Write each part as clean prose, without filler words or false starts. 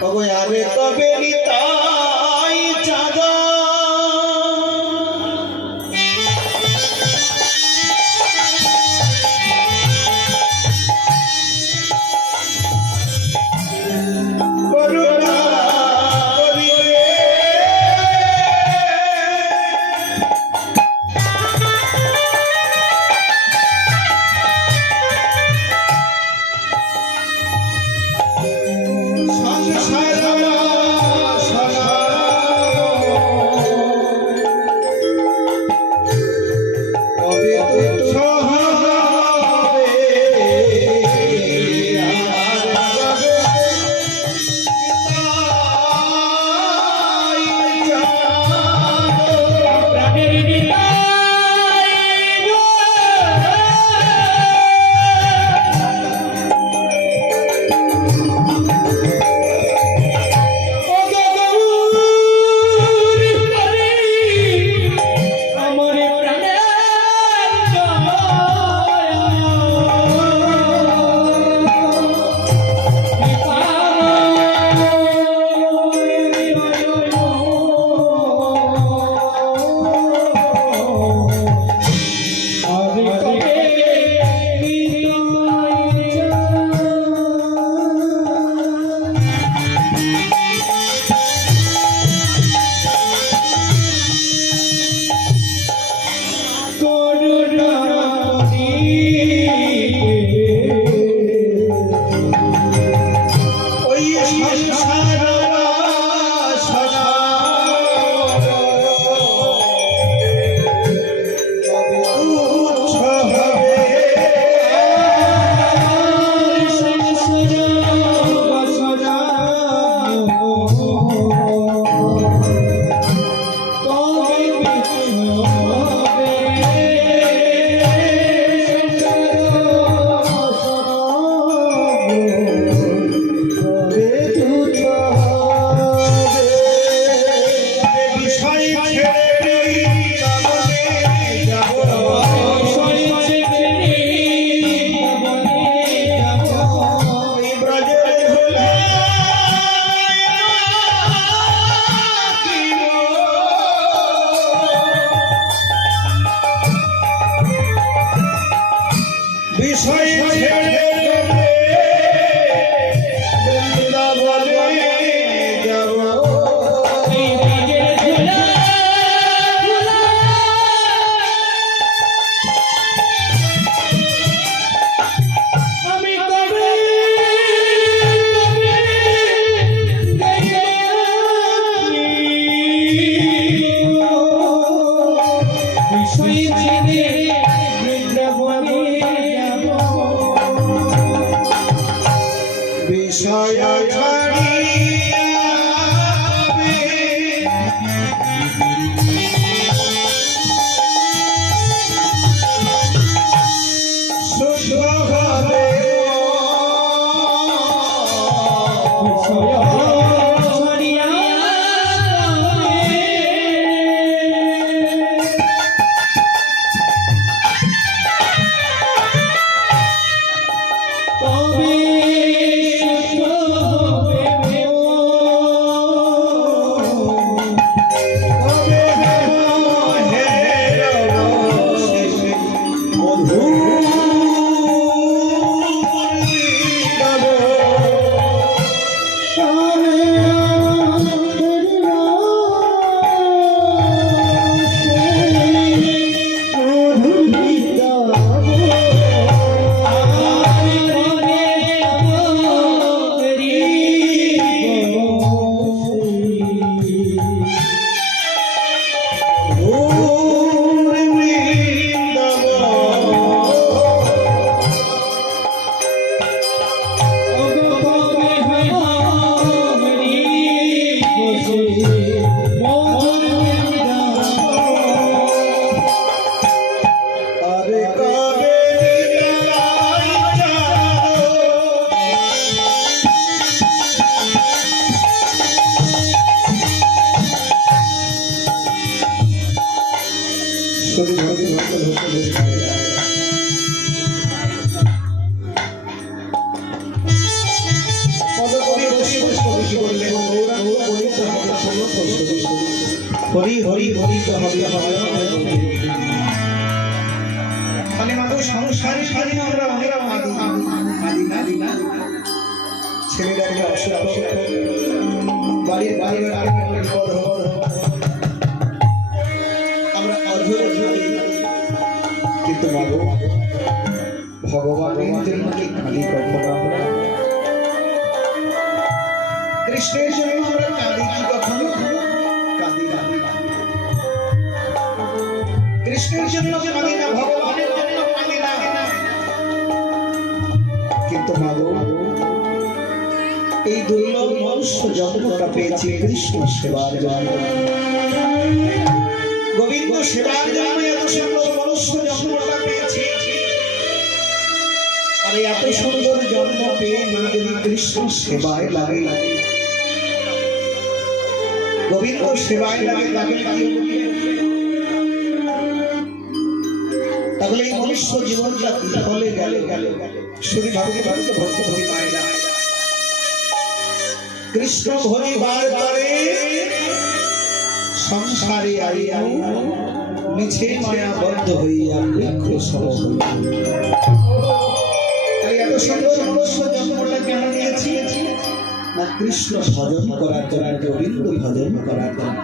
আরে তবে তাই চাঁদা তবে বহিতে হবে মানে মানুষ সংসারে সারি আমরা অনেক আদি না ছেলেটাকে অসুখ বাড়ির আমরা অধরে কিন্তু ভগবানের জন্য কি কাঁদি কখনো আমরা কৃষ্ণের জন্য আমরা কাঁদি কি কখনো কাঁদি না কৃষ্ণের জন্য কাঁদি না ভগবানের জন্য কাঁদি না কিন্তু এই দুর্লভ মনুষ্য জন্মটা পেয়েছি কৃষ্ণ সেবার জন্য গোবিন্দ সেবার জন্য এত সুন্দর মনুষ্য জন্মটা পেয়েছি আর এত সুন্দর জন্ম পেয়ে না যদি কৃষ্ণ সেবায় লাগে গোবিন্দ সেবায় লাগে তাহলে এই মনুষ্য জীবনটা বিফলে গেল শুধু ভাবতে ভক্তি পায় না কৃষ্ণ ভরিবার করে সংসারে আইয়া মিছে মায়াবদ্ধ হইয়া বৃক্ষ সম এত সুন্দর মনুষ্য জন্মটা কেন নিয়েছি না কৃষ্ণ ভজন করার জন্য গোবিন্দ ভজন করার জন্য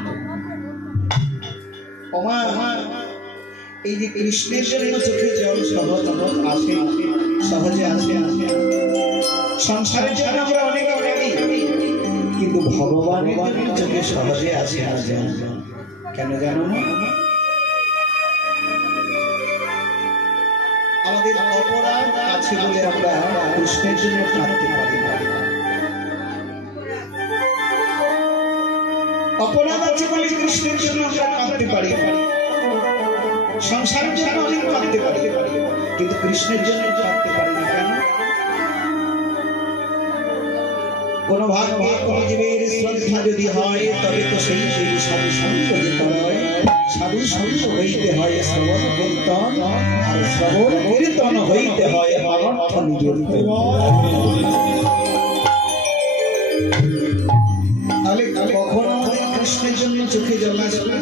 এই যে কৃষ্ণের জন্য চোখে জল সহজে আসে সংসারের জন্য আমরা অনেক কিন্তু ভগবানের জন্য চোখে সহজে আসে না কেন জানো না আমাদের অপরাধ আছে বলে আমরা কৃষ্ণের জন্য কাঁদতে পারি না অপরাধ আছে বলে কৃষ্ণের জন্য আমরা কাঁদতে পারি সংসারের জন্য অনেক কাঁদতে পারি কিন্তু কৃষ্ণের জন্য কাঁদতে পারি না কেন কোন ভাগ্যে কোন জীবের শ্রদ্ধা যদি হয় তবে তো সেই সাধু সঙ্গ যেতে হয় সাধু সঙ্গ হইতে হয় শ্রবণ কীর্তন আর শ্রবণ কীর্তন হইতে হয় অনর্থ নিবেদিত তাহলে কখনো আমাদের কৃষ্ণের জন্য চোখে জল আসবে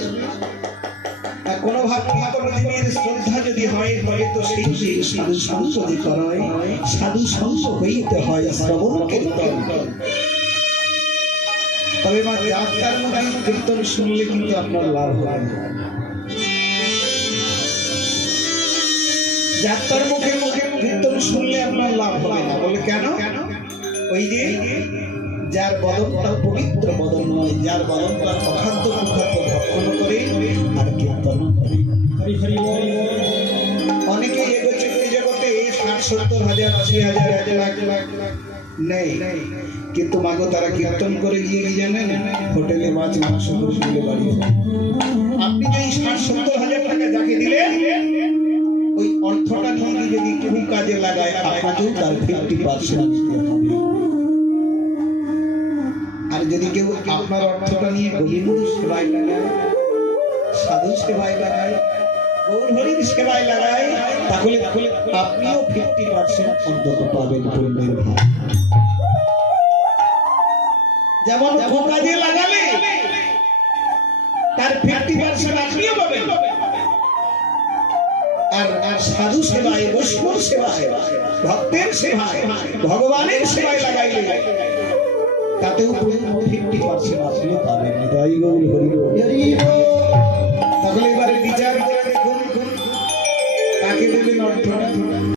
কোন ভাগ্যে কোন জীবের শ্রদ্ধা যদি হয় তবে তো সেই সাধু সঙ্গ যেতে হয় সাধু সঙ্গ হইতে হয় শ্রবণ কীর্তন তবে মা যাত্রার মধ্যে কীর্তন শুনলে কিন্তু আপনার লাভ হবে যাত্রার মুখে কীর্তন শুনলে আপনার লাভ হবে না বলে কেন ওই যে যার বদনটা পবিত্র বদন নয় যার বদনটা অখাদ্য কুখাদ্য ভক্ষণ করে আর কীর্তন করে অনেকে এগোচ্ছে জগতে 60-70,000 80,000 1 লাখ নেই কিন্তু মাগো তারা কীর্তন করে গিয়ে কি জানেন হোটেলে মাছ মাংস করে মিলে বাড়ি আপনি যে 60-70,000 টাকা যাকে দিলেন ওই অর্থটা নিয়ে যদি কেউ কাজে লাগায় আপনাকেও তার 50% দিতে হবে আর যদি কেউ আপনার অর্থটা নিয়ে গোবিন্দ সেবায় লাগায় সাধু সেবায় লাগায় গৌর হরির সেবায় লাগায় তাহলে আপনিও 50% অন্তত পাবেন পুণ্যের ভাগ যেমন কাজে লাগালে তার 50% আপনিও পাবেন আর সাধু সেবায় বৈষ্ণব সেবায় ভক্তের সেবায় ভগবানের সেবায় লাগাইলে তাতেও 50% আপনিও পাবেন তাই গৌর হরি তাহলে এবার